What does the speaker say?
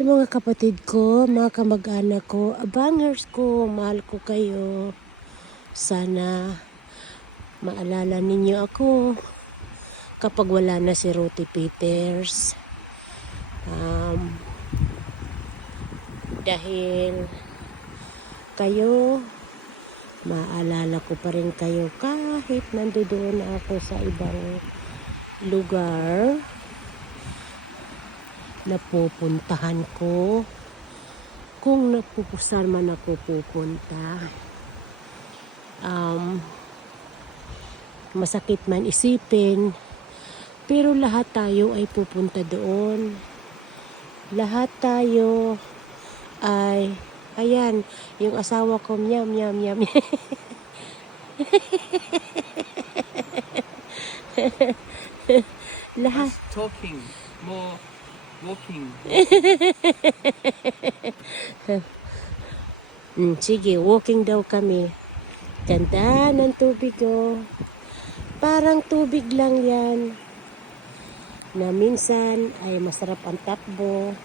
Sa mga kapatid ko, mga kamag-anak ko, abangers ko, mahal ko kayo. Sana maalala ninyo ako kapag wala na si Ruthie Peters. Dahil kayo, maalala ko pa rin kayo kahit nandoon ako sa ibang lugar na pupuntahan ko. Kung napupusan man ako pupunta, masakit man isipin, pero lahat tayo ay pupunta doon. Lahat tayo ay, ayan, yung asawa ko, miyam, miyam, miyam. Lahat. Less talking, more walking. Sige, walking daw kami. Ganda ng tubig, oh. Parang tubig lang yan. Na minsan ay masarap ang takbo.